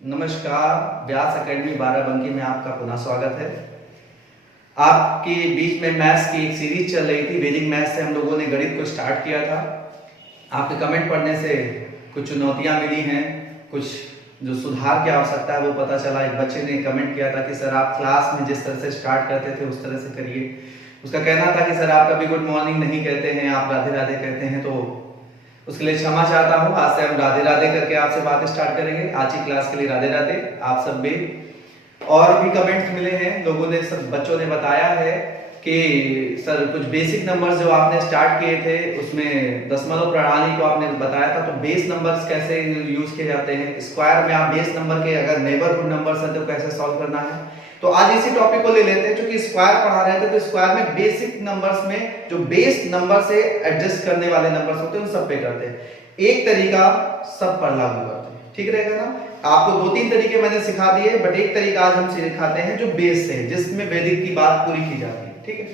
नमस्कार, व्यास एकेडमी बाराबंकी में आपका पुनः स्वागत है। आपके बीच में मैथ्स की एक सीरीज चल रही थी। वैदिक मैथ्स से हम लोगों ने गणित को स्टार्ट किया था। आपके कमेंट पढ़ने से कुछ चुनौतियां मिली हैं, कुछ जो सुधार की आवश्यकता है वो पता चला। एक बच्चे ने कमेंट किया था कि सर आप क्लास में जिस तरह से स्टार्ट करते थे उस तरह से करिए। उसका कहना था कि सर आप कभी गुड मॉर्निंग नहीं कहते हैं, आप राधे राधे कहते हैं, तो उसके लिए क्षमा चाहता हूँ। आज से हम राधे राधे करके आपसे बात स्टार्ट करेंगे। आज की क्लास के लिए राधे राधे आप सब भी। और भी कमेंट्स मिले हैं, लोगों ने, सब बच्चों ने बताया है कि सर कुछ बेसिक नंबर्स जो आपने स्टार्ट किए थे उसमें दशमलव प्रणाली को आपने बताया था, तो बेस नंबर्स कैसे यूज किए जाते हैं, स्क्वायर में आप बेस नंबर के अगर नेबरहुड नंबर्स हैं तो कैसे सॉल्व करना है। तो आज इसी टॉपिक को ले लेते हैं। क्योंकि स्क्वायर पढ़ा रहे थे तो स्क्वायर में बेसिक नंबर्स में जो बेस नंबर से एडजस्ट करने वाले नंबर्स होते हैं उन सब पे करते हैं। एक तरीका सब पर लागू करते हैं, ठीक रहेगा ना। आपको दो तीन तरीके मैंने सिखा दिए, बट एक तरीका आज हम सिखाते हैं जो बेस से, जिसमें वैदिक की बात पूरी की जाती है। ठीक है,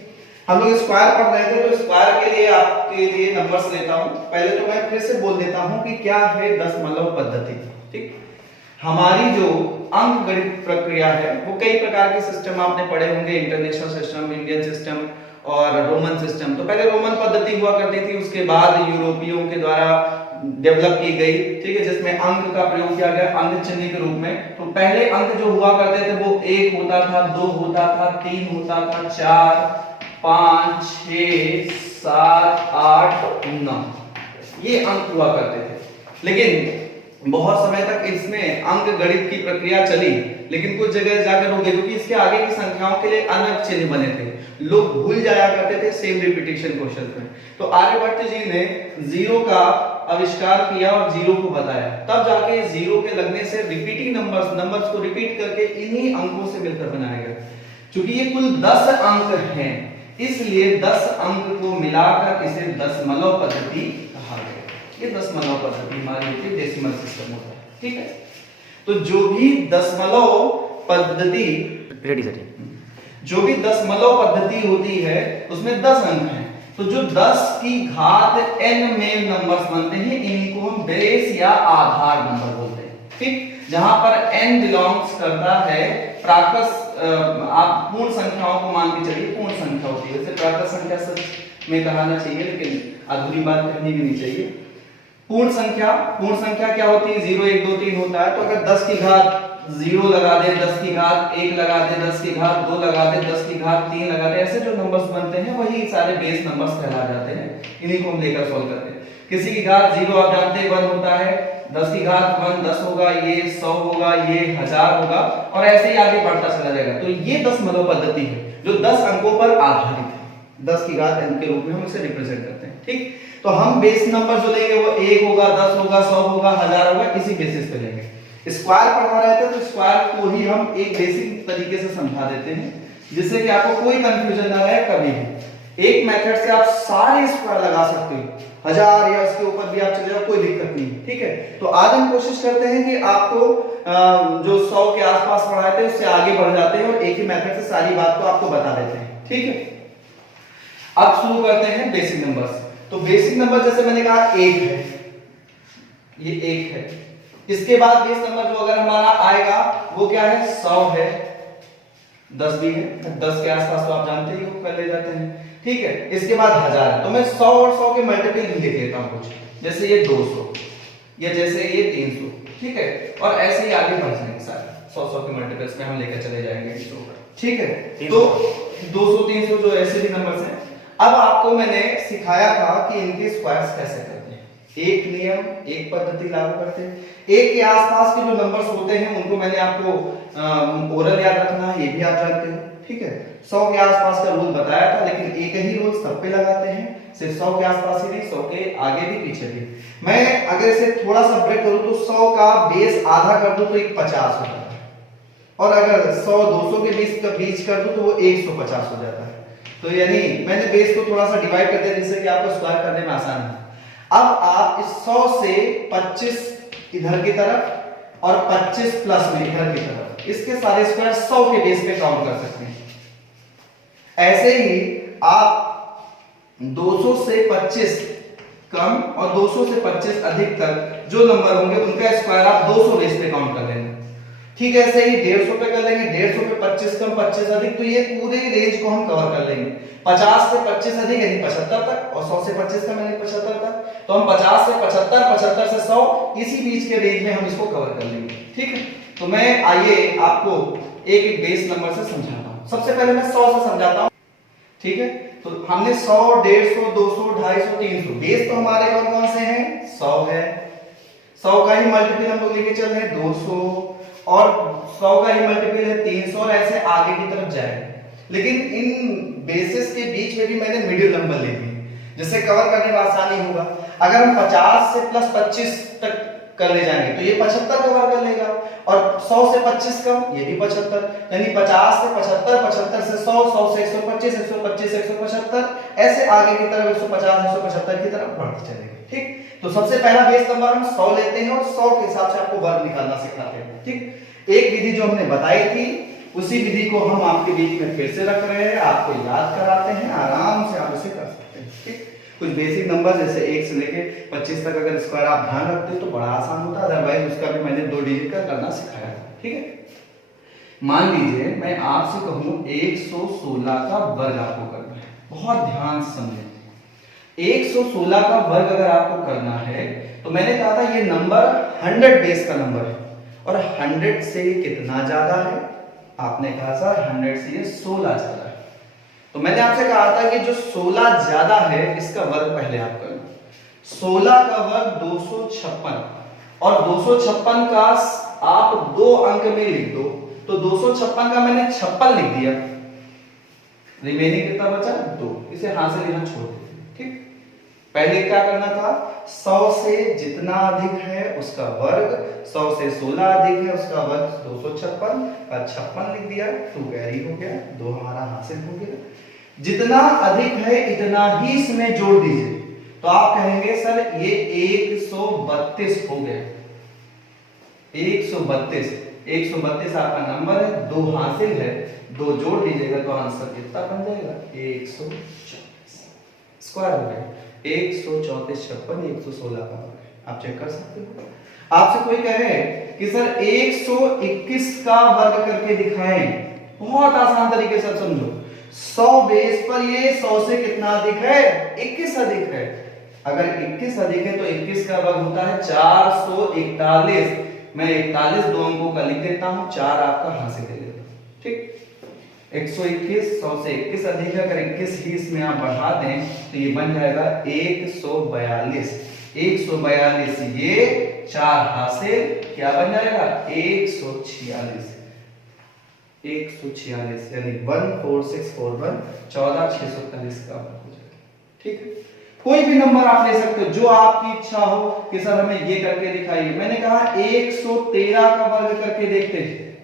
हम लोग स्क्वायर पढ़ रहे थे तो स्क्वायर के लिए आपके लिए नंबर्स लेता हूं। पहले तो मैं फिर से बोल देता हूं कि क्या है दशमलव पद्धति। ठीक, हमारी जो अंक गणित प्रक्रिया है वो कई प्रकार के सिस्टम आपने पढ़े होंगे, इंटरनेशनल सिस्टम, इंडियन सिस्टम और रोमन सिस्टम। तो पहले रोमन पद्धति हुआ करती थी, उसके बाद यूरोपियों के द्वारा डेवलप की गई। ठीक है, जिसमें अंक का प्रयोग किया गया अंक चिन्ह के रूप में। तो पहले अंक जो हुआ करते थे वो 1 होता था, 2 होता था, 3 होता था, 4, 5, 6, 7, 8, 9 ये अंक हुआ करते थे। लेकिन बहुत समय तक इसमें अंक गणित की प्रक्रिया चली, लेकिन कुछ जगह जाकर रुक गई क्योंकि इसके आगे की संख्याओं के लिए अन्य चिन्ह बने थे। लोग भूल जाया करते थे सेम रिपीटिशन क्वेश्चन में। तो आर्यभट्ट जी ने जीरो का आविष्कार किया और जीरो को बताया, तब जाके जीरो के लगने से रिपीटिंग नंबर्स को रिपीट करके इन्हीं अंकों से मिलकर बनाया गया। क्योंकि ये कुल 10 अंक हैं, इसलिए 10 अंक को मिलाकर इसे दशमलव पद्धति कहा गया। ये दशमलव पद्धति हमारी होती है, डेसिमल सिस्टम होता है। ठीक है, तो जो भी दशमलव पद्धति जो भी दशमलव पद्धति होती है उसमें 10 अंक हैं। तो जो 10 की घात n में नंबर्स बनते हैं इन्हीं को हम बेस या आधार नंबर बोलते हैं। ठीक, जहां पर n बिलोंग्स करता है प्राकृत, आप पूर्ण संख्याओं को मान के चलिए, पूर्ण संख्या होती है। वैसे प्राकृत संख्या सच में कहना चाहिए, लेकिन अधूरी बात कहनी भी नहीं चाहिए। पूर्ण संख्या क्या होती है? 0 1 2 3 होता है। तो अगर 10 की घात 0 लगा दे, 10 की घात 1 लगा दे, 10 की घात 2 लगा दे, 10 की घात 3 लगा दे, ऐसे जो नंबर्स बनते हैं वही सारे बेस नंबर्स कहला जाते हैं। इन्हीं को हम लेकर सॉल्व करते हैं। किसी की घात 0 आप जानते हैं 1 होता है, 10 की घात 1 10 होगा, ये 100 होगा, ये 1000 होगा, और ऐसे ही आगे बढ़ता चला जाएगा। तो ये दशमलव पद्धति है जो 10 अंकों पर आधारित है। 10 की घात n के रूप में हम इसे रिप्रेजेंट करते हैं। ठीक, तो हम बेस नंबर जो लेंगे वो 1 होगा, 10 होगा, 100 होगा, 1000 होगा, इसी बेसिस पे लेंगे। स्क्वायर पढ़ा रहे थे तो स्क्वायर को ही हम एक बेसिक तरीके से समझा देते हैं, जिससे कि आपको कोई कंफ्यूजन ना रहे कभी भी। एक मेथड से आप सारे स्क्वायर लगा सकते हो, 1000 या उसके ऊपर भी आप चले जाओ, कोई दिक्कत नहीं। ठीक है, तो आज हम कोशिश करते हैं कि आपको जो 100 के आसपास पढ़ाए थे उससे आगे बढ़ जाते हैं और एक ही मेथड से सारी बात को आपको बता देते हैं। ठीक है, अब शुरू करते हैं बेसिक नंबर्स। तो बेसिक नंबर जैसे मैंने कहा 1 है, ये 1 है। इसके बाद बेस नंबर जो अगर हमारा आएगा वो क्या है? 100 है, 10 भी है, 10 के आसपास तो आप जानते ही हो, कर ले जाते हैं। ठीक है, इसके बाद 1000 है। तो मैं 100 और 100 के मल्टीपल लिख लेता हूं कुछ, जैसे ये 200 या जैसे ये 300। ठीक है, और ऐसे ही आगे बढ़ जाएंगे सारे 100 के मल्टीपल्स में हम लेकर चले जाएंगे। ठीक है, तो 200 300 जो ऐसे भी नंबर्स हैं। अब आपको मैंने सिखाया था कि इनके स्क्वायर्स कैसे करते हैं। एक नियम, एक पद्धति लागू करते हैं। एक के आसपास के जो नंबर्स होते हैं उनको मैंने आपको ओरल याद रखना है, ये भी आप जानते हो। ठीक है, 100 के आसपास का रूल बताया था, लेकिन एक ही रूल सब पे लगाते हैं, सिर्फ 100 के आसपास ही नहीं, 100 के आगे भी पीछे भी। मैं अगर इसे थोड़ा सा ब्रेक करूं तो 100 का बेस आधा कर दूं तो एक 50 होता है, और अगर 100 200 के बीच कर दूं तो वो 150 हो जाता है। तो यानी मैंने बेस को थोड़ा सा डिवाइड कर दिया जिससे कि आपको स्क्वायर करने में आसान है। अब आप इस 100 से 25 इधर की तरफ और 25 प्लस में इधर की तरफ, इसके सारे स्क्वायर 100 के बेस पे काउंट कर सकते हैं। ऐसे ही आप 200 से 25 कम और 200 से 25 अधिक तक जो नंबर होंगे उनका स्क्वायर आप 200 बेस पे काउंट कर लेंगे। ठीक है, ऐसे ही 150 पे कर लेंगे, 150 पे 25 कम 25 अधिक, तो ये पूरे रेंज को हम कवर कर लेंगे। 50 से 25 अधिक यानी 75 तक, और 100 से 25 कम यानी 75 तक। तो हम 50 से 75, 75 से 100, इसी बीच के रेंज में हम इसको कवर कर लेंगे। ठीक है, तो मैं आइए आपको एक एक बेस नंबर से समझाता हूं। सबसे पहले मैं 100 से समझाता हूं। ठीक है, तो हमने 100, 150, 200, 250, 300 बेस तो हमारे कौन से हैं? 100 है। 100 का ही मल्टीपल हम लोग लेके चल रहे हैं 200, और 100 का ही मल्टीपल है 300, और ऐसे आगे की तरफ जाएंगे। लेकिन इन बेसिस के बीच में भी मैंने मिडिल नंबर ले लिए, जिससे कवर करने में आसानी होगा। अगर हम 50 से प्लस 25 तक कर ले जाएंगे तो ये 75 कवर कर लेगा, और 100 से 25 कम ये भी 75, यानी 50 से 75, 75 से 100, 100 से 125, 125 से 175, ऐसे आगे की तरफ 150, 175 की तरफ बढ़ते चलेंगे। ठीक, तो सबसे पहला बेस नंबर हम 100 लेते हैं, और 100 के हिसाब से आपको वर्ग निकालना सिखाते हैं। ठीक, एक विधि जो हमने बताई थी उसी विधि को हम आपके बीच में फिर से रख रहे हैं, आपको याद कराते हैं, आराम से आप इसे कर सकते हैं। ठीक, कुछ बेसिक नंबर जैसे 1 से लेके 25 तक अगर स्क्वायर आप ध्यान रखते तो बड़ा आसान होता, अदरवाइज उसका भी मैंने 2 डिजिट का करना सिखाया था। ठीक है, मान लीजिए मैं आपसे कहूं 116 का वर्ग आपको करना है, बहुत ध्यान से समझें। 116 का वर्ग अगर आपको करना है तो मैंने कहा था ये नंबर 100 बेस का नंबर है, और 100 से कितना ज्यादा है? आपने कहा सर 100 से ये 16 ज्यादा है। तो मैंने आपसे कहा था कि जो 16 ज्यादा है इसका वर्ग पहले आप करना। 16 का वर्ग 256, और 256 का आप 2 अंक में लिख दो, तो 256 का मैंने 56 लिख दिया, रिमेनिंग कितना बचा? 2। इसे हाथ से लेना छोड़ देते। ठीक, पहले क्या करना था? 100 से जितना अधिक है उसका वर्ग, 100 से 16 अधिक है उसका वर्ग 256 का 56 लिख दिया, 2 कैरी हो गया, 2 हमारा हासिल हो गया। जितना अधिक है इतना ही इसमें जोड़ दीजिए, तो आप कहेंगे सर ये 132 हो गया। 132 आपका नंबर है, 2 हासिल है, 2 जोड़ दीजिएगा तो आंसर कितना बन जाएगा? 134 स्क्वायर हो गया। 134, 56, 116 का वर्ग है, आप चेक कर सकते हो। आपसे कोई कहे कि सर 121 का वर्ग करके दिखाएं, बहुत आसान तरीके से समझो। 100 बेस पर ये 100 से कितना अधिक है? 21 अधिक है। अगर 21 अधिक है तो 21 का वर्ग होता है 441। मैं 41 2 अंकों का लिख देता हूं, 4 आपका हासिल कर लेता हूं। ठीक, 121, 100 से 21 अधिक है, अगर 21 ही इसमें आप बढ़ा दें तो ये बन जाएगा 142। 142 ये 4 हासिल, क्या बन जाएगा? 146। 146 यानी 14641, 14641 का वर्ग हो जाएगा। ठीक है, कोई भी नंबर आप ले सकते हो जो आपकी इच्छा हो कि सर हमें ये करके दिखाइए। मैंने कहा 113 का वर्ग करके देखते हैं,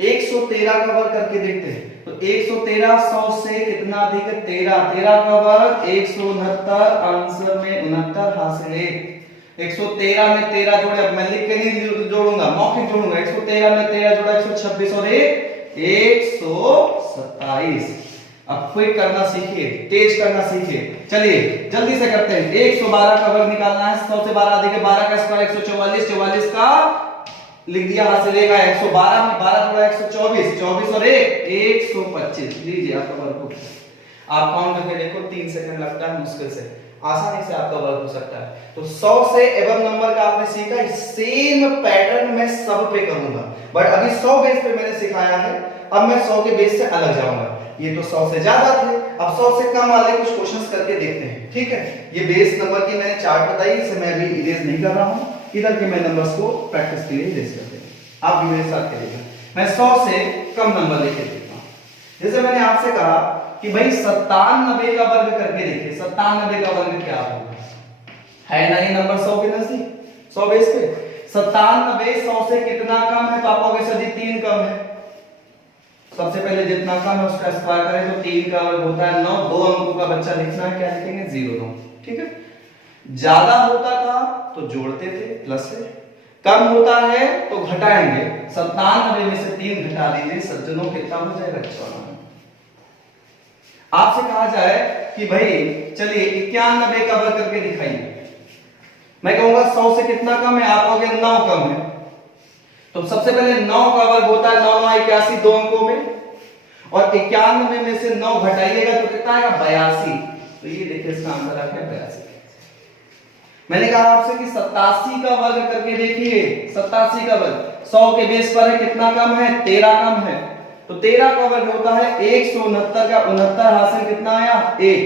113 का वर्ग करके देखते हैं। तो 113 100 से कितना अधिक है? 13। 13 का वर्ग 169, आंसर में 69 हासिल है। 113 में 13 जोड़े, अब मैं लिख के नहीं जोड़ूंगा, मौखिक जोड़ूंगा। 113 में 13 जोड़ा 126, और 127। अब क्विक करना सीखिए, तेज करना सीखिए। चलिए जल्दी से करते हैं। 112 का वर्ग निकालना है, 100 से 12 अधिक है, 12 का स्क्वायर 144, 44 का लिख दिया हासिल है 112 में 12 जोड़ा 124, 24 और 125। लीजिए आपका वर्ग हो गया। आप काउंट करके देखो, 3 सेकंड लगता है, मुश्किल से आसानी से आपका वर्ग हो सकता है। तो 100 से एबव नंबर का आपने सीखा, सेम पैटर्न मैं सब पे करूंगा, बट अभी 100 बेस पे मैंने सिखाया है, अब मैं 100 के बेस से अलग जाऊंगा। ये तो 100 से ज्यादा थे, अब 100 से कम वाले कुछ क्वेश्चंस करके देखते हैं। ठीक है, ये बेस नंबर की मैंने चार्ट बताई, इसे मैं अभी इरेज नहीं कर रहा हूं, इधर के मैं नंबर्स को प्रैक्टिस के लिए इरेज करते हैं। आप भी मेरे साथ करिएगा। मैं 100 से कम नंबर लेके देखता हूं। जैसे मैंने आपसे कहा कि भाई 97 का वर्ग करके देखिए, 97 का वर्ग क्या होगा? है ना ये नंबर 100 के नजदीक, 100 बेस पे 97 100 से कितना कम है? तो आप कहोगे सर जी 3 कम है। सबसे पहले जितना कम है उसका स्क्वायर करें तो 3 का वर्ग होता है 9। 2 अंकों का बच्चा लिखना है, क्या लिखेंगे? 0 2। ठीक है, ज्यादा होता था तो जोड़ते थे प्लस से, कम होता है तो घटाएंगे। 97 में से 3 घटा दीजिए सज्जनों, कितना हो जाएगा? 94। आपसे कहा जाए कि भाई चलिए 91 का वर्ग करके दिखाइए, मैं कहूंगा 100 से कितना कम है? आप कहोगे 9 कम है। तो सबसे पहले 9 का वर्ग होता है 9 9 81 दो अंकों में, और 91 में से 9 घटाइएगा तो कितना आएगा 82। तो ये देखिए इसका आंसर आ गया 82। मैंने कहा आपसे कि 87 का वर्ग करके देखिए, 87 का वर्ग 100 के बेस पर है, कितना कम है 13 कम है, तो 13 का वर्ग होता है 169 का 69 हासिल कितना आया 1।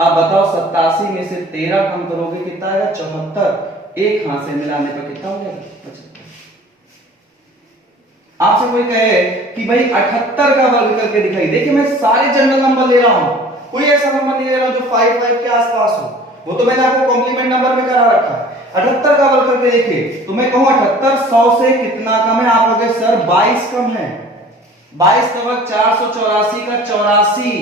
आप बताओ 87 में से 13 कम करोगे कितना आएगा 74, एक हाथ से मिलाने पर कितना हो जाएगा 75। आपसे कोई कहे कि भाई 78 का वर्ग करके दिखाई, देखिए मैं सारे जनरल नंबर ले रहा हूं, कोई ऐसा नंबर नहीं ले रहा हूं जो 5 के आसपास हो, वो तो मैंने आपको कॉम्प्लीमेंट नंबर में करा रखा है। 78 का वर्ग करके देखिए, तो मैं कहूं 78 100 से कितना कम है, आप कहोगे सर 22 कम है, 22 का वर्ग 484 का 84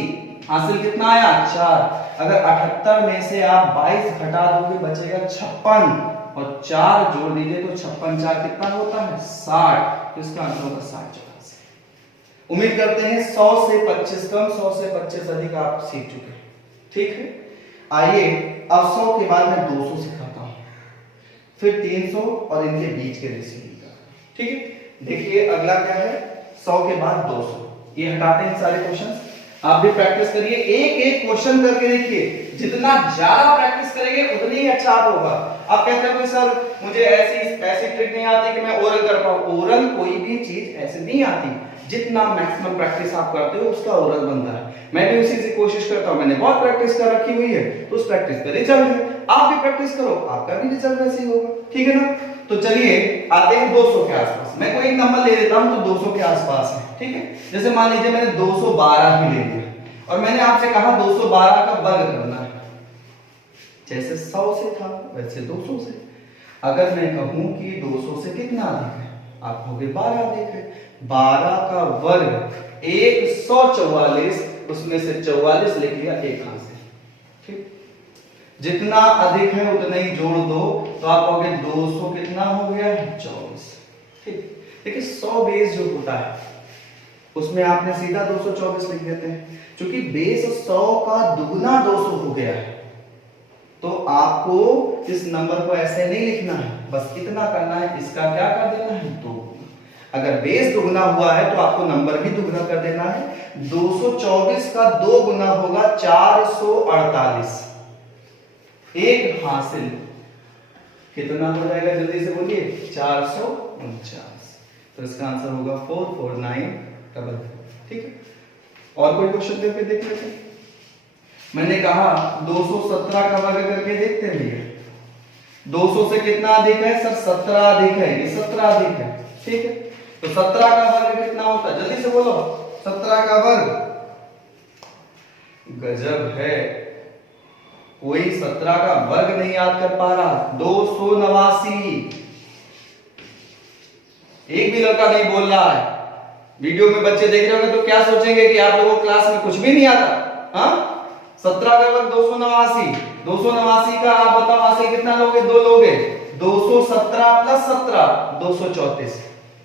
हासिल कितना आया 4। अगर 78 में से आप 22 घटा दोगे बचेगा 56, और 4 जोड़ दीजिए तो 56 4 कितना होता है 60, तो इसका आंसर होगा 60 84। उम्मीद करते हैं 100 से 25 कम 100 से 25 अधिक आप सीख चुके हैं, ठीक है। आइए अब 100 के बाद मैं 200 सिखाता हूं, फिर 300 और इनके बीच के रेशियो, ठीक है। देखिए अगला क्या है 100 के बाद 200, ये हटाते हैं सारे क्वेश्चंस, आप भी प्रैक्टिस करिए, एक एक क्वेश्चन करके देखिए, जितना ज्यादा प्रैक्टिस करेंगे उतनी ही अच्छा होगा। आप कहते हैं सर मुझे ऐसी ट्रिक नहीं आती कि मैं ओरल कर पाऊं, ओरल कोई भी चीज ऐसे नहीं आती, जितना मैक्सिमम प्रैक्टिस आप करते हो उसका ओरल बनता है। मैं भी उसी से कोशिश करता हूं, मैंने बहुत प्रैक्टिस कर रखी हुई है, तो उस प्रैक्टिस का रिजल्ट है, आप भी प्रैक्टिस करो आपका भी रिजल्ट वैसे ही होगा, ठीक है ना। तो चलिए आते हैं 200 के आसपास, मैं कोई एक नंबर ले लेता हूं तो 200 के आसपास है, ठीक है। जैसे मान लीजिए मैंने 212 ही ले लिया और मैंने आपसे कहा 212 का वर्ग करना है, जैसे 100 से था वैसे 200 से। अगर मैं कहूं कि 200 से कितना अधिक है, आप कहोगे 12 अधिक है, 12 का वर्ग 144, उसमें से 44 लिख लिया एक हाथ से, ठीक। जितना अधिक है उतना ही जोड़ दो, तो आप कहोगे 200 कितना हो गया 24, ठीक। देखिए 100 बेस जो होता है उसमें आपने सीधा 224 लिख देते हैं, क्योंकि बेस 100 का दुगना 200 हो गया है, तो आपको इस नंबर को ऐसे नहीं लिखना है, बस इतना करना है, इसका क्या कर देना है 2। अगर बेस दुगना हुआ है तो आपको नंबर भी दुगना कर देना है। 224 का 2 गुना होगा 448, एक हासिल कितना हो जाएगा जल्दी से बोलिए 449, तो इसका आंसर होगा 449 ठीक है। और कोई क्वेश्चन करके देख लेते हैं। मैंने कहा 217 का वर्ग करके देखते हैं भैया, 200 से कितना अधिक है सर 17 अधिक है, ये 17 अधिक है, ठीक है। तो 17 का वर्ग कितना होता है जल्दी से बोलो, 17 का वर्ग, गजब है, कोई 17 का वर्ग नहीं याद कर पा रहा, 289। एक भी लड़का नहीं बोल रहा है, वीडियो में बच्चे देख रहे होंगे तो क्या सोचेंगे कि आप लोगों को क्लास में कुछ भी नहीं आता। हाँ 17 का वर्ग 289, 289 का आप बताओ हासिल कितना लोगे, 2 लोगे, 217 प्लस 17 234,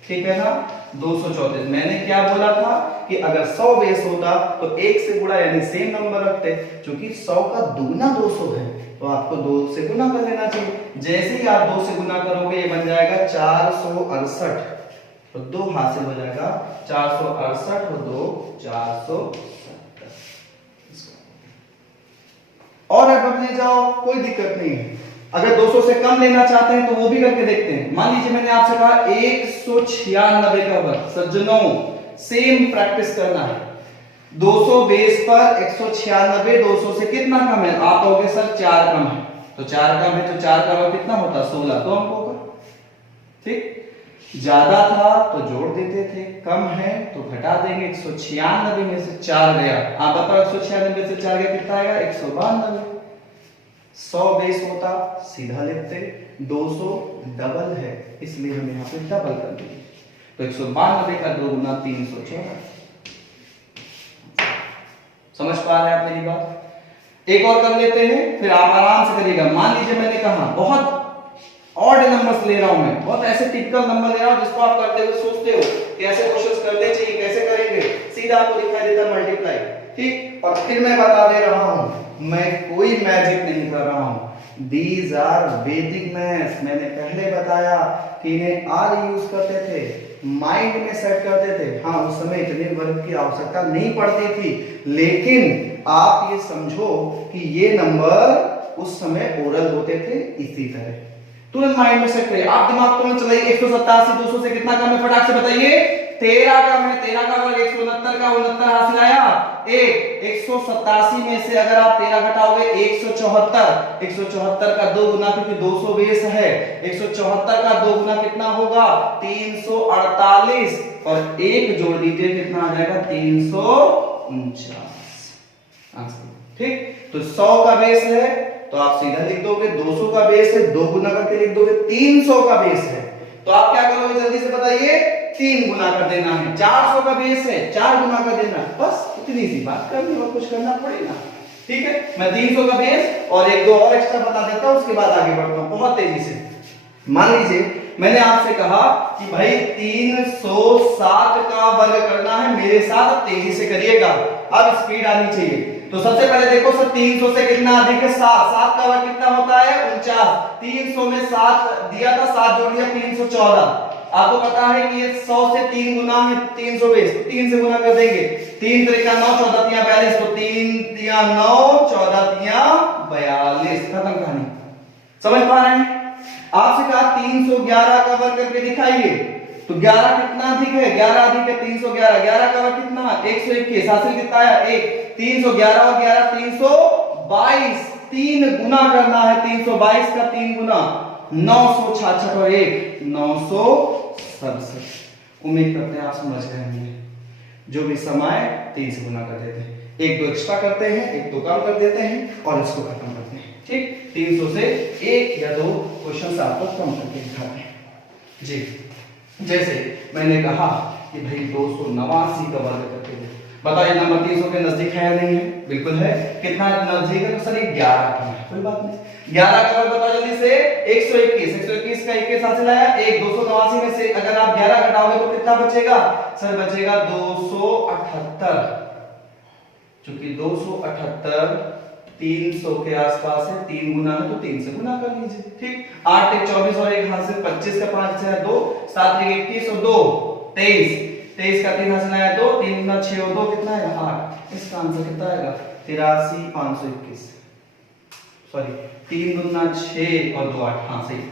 ठीक है ना 234। मैंने क्या बोला था कि अगर 100 बेस होता तो 1 से गुणा यानी सेम नंबर रखते, क्योंकि 100 का दुगना 200 है तो आपको 2 से गुना कर लेना चाहिए। जैसे ही आप 2 से गुना करोगे ये बन जाएगा 468, तो 2 हासिल हो जाएगा 468 और 2 470। और अब ले जाओ कोई दिक्कत नहीं है। अगर 200 से कम लेना चाहते हैं तो वो भी करके देखते हैं। मान लीजिए मैंने आपसे कहा 196 का वर्ग, सज्जनों सेम प्रैक्टिस करना है। 200 बेस पर 196, 200 से कितना कम है, आप कहोगे सर 4 कम है, तो 4 कम है तो 4 का वर्ग कितना होता 16, तो अंकों का, ठीक। ज्यादा था तो जोड़ देते थे, कम है तो घटा देंगे, 196 में से 4 गया, आप बताओ 196 में से 4 गया कितना आएगा 192। 100 बेस होता सीधा लिखते, 200 डबल है इसलिए हम यहाँ पे डबल कर दिए, तो 192 का 2 गुना 314। समझ पा रहे हैं आप मेरी बात। एक और कर लेते हैं फिर आप आराम से करिएगा। मान लीजिए मैंने कहा बहुत ऑड नंबर्स ले रहा हूं मैं, बहुत ऐसे टिपिकल नंबर ले रहा हूं जिसको आप करते हुए सोचते हो कि ऐसे क्वेश्चंस करने चाहिए, कैसे करेंगे, सीधा आपको दिखाई देता है मल्टीप्लाई, ठीक। और फिर मैं बता दे रहा हूं मैं कोई मैजिक नहीं कर रहा हूं, दीज आर वैदिक मैथ्स। मैंने पहले बताया कि इन्हें आर यूज करते थे, माइंड में सेट करते थे। हाँ, उस समय इतने वर्ग की आवश्यकता नहीं पड़ती थी, लेकिन आप ये समझो कि ये नंबर उस समय ओरल होते थे इसी तरह। तुरंत माइंड में सेट करिए, आप दिमाग तुरंत चलाइए। 187 200 से कितना कम है, फटाक से बताइए। 13 कम है। 13 का वर्ग 169 का 69 हासिल आया। 187 में से अगर आप 13 घटाओगे 174, 174 का 2 गुना, क्योंकि 200 बेस है, 174 का 2 गुना कितना होगा 348, और 1 जोड़ दीजिए कितना आ जाएगा 349। ठीक, तो 100 का बेस है तो आप सीधा लिख दोगे, 200 का बेस है 2 गुना करके लिख दोगे, 300 का बेस है तो आप क्या करोगे जल्दी से बताइए, 3 गुना कर देना है। 400 का बेस है 4 गुना कर देना, बस इतनी सी बात करनी और कुछ करना पड़ेगा। ठीक है, मैं 300 का बेस और एक दो और एक्स्ट्रा बता देता हूं, उसके बाद आगे बढ़ता हूं बहुत तेजी से। मान लीजिए मैंने आपसे कहा कि भाई 360 का वर्ग करना है, मेरे साथ तेजी से करिएगा, अब स्पीड आनी चाहिए। तो सबसे पहले देखो सर, 300 से कितना अधिक है 7, 7 का वर्ग कितना होता है 49, 300 में 7 दिया था, 7 जोड़ दिया 314। आपको पता है कि ये 100 से 3 गुना है 300 बेस, तो 3 से गुना कर देंगे, 3 त्रिका 9 14 तिया 42, तो 3 तिया 9 14 तिया 42, खत्म कहानी। समझ पा रहे हैं? आपसे कहा 311 का वर्ग करके दिखाइए, तो 11 कितना अधिक है, 11 अधिक है 311, 11 का वर्ग कितना 121, हासिल कितना आया 1, 311 और 11 322, 3 गुना करना है, 322 का 3 गुना 966 और 1 967। उम्मीद करते हैं आप समझ गए होंगे। जो भी समय 3 से गुना कर देते हैं, एक दो एक्स्ट्रा करते हैं, एक दो कम कर देते हैं और इसको खत्म करते हैं। ठीक, 300 से एक या दो क्वेश्चन आपको कम करके दिखाते हैं जी। जैसे मैंने कहा कि भाई 289 का वर्ग करके दे, बताइए नंबर 300 के नजदीक है या नहीं है? बिल्कुल है। कितना नजदीक है? तो सर 11 का है, कोई बात नहीं। 11 का वर्ग बताओ जल्दी से, 121, 121 का 21 हासिल आया, 289 में से अगर आप 11 घटाओगे तो कितना बचेगा सर? बचेगा 278, क्योंकि 278 300 के आसपास है, 3 गुना है तो 3 से गुना कर लीजिए। ठीक, 8 1 24 और 1 हासिल 25 का 5 है 2, 7 1 21 और 2 23, 23 का 3 हासिल आया 2, 3 गुना 6 और 2 कितना है 8। इसका आंसर कितना आएगा 83 521, सॉरी 3 गुना 6 और 2 8। हाँ सही।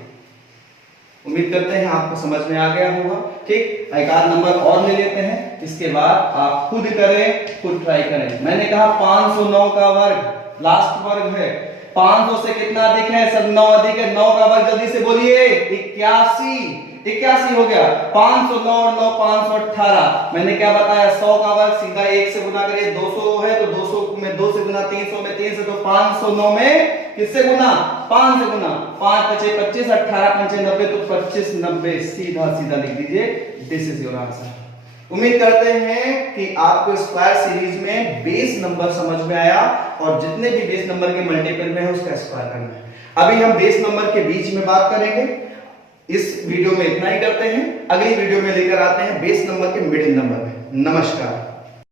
उम्मीद करते हैं आपको समझ में आ गया होगा। ठीक, एक आध नंबर और ले लेते हैं, इसके बाद आप खुद करें, खुद ट्राई करें। मैंने कहा 509 का वर्ग लास्ट वर्ग है, 500 से कितना अधिक है सर? 9 अधिक है। 9 का वर्ग जल्दी से बोलिए 81, 81 हो गया। 509 और 9 518। मैंने क्या बताया, 100 का वर्ग सीधा 1 से गुना करिए, 200 है तो 200 में 2 से गुना, 300 में 3 से, तो 509 में किससे गुना 5 से गुना, 5 5 25, 18 5 90, तो 25 90 सीधा सीधा लिख दीजिए, दिस इज योर आंसर। उम्मीद करते हैं कि आपको स्क्वायर सीरीज में बेस नंबर समझ में आया और जितने भी बेस नंबर के मल्टीपल में है उसका स्क्वायर करना है। अभी हम बेस नंबर के बीच में बात करेंगे। इस वीडियो में इतना ही करते हैं, अगली वीडियो में लेकर आते हैं बेस नंबर के मिडिल नंबर में। नमस्कार।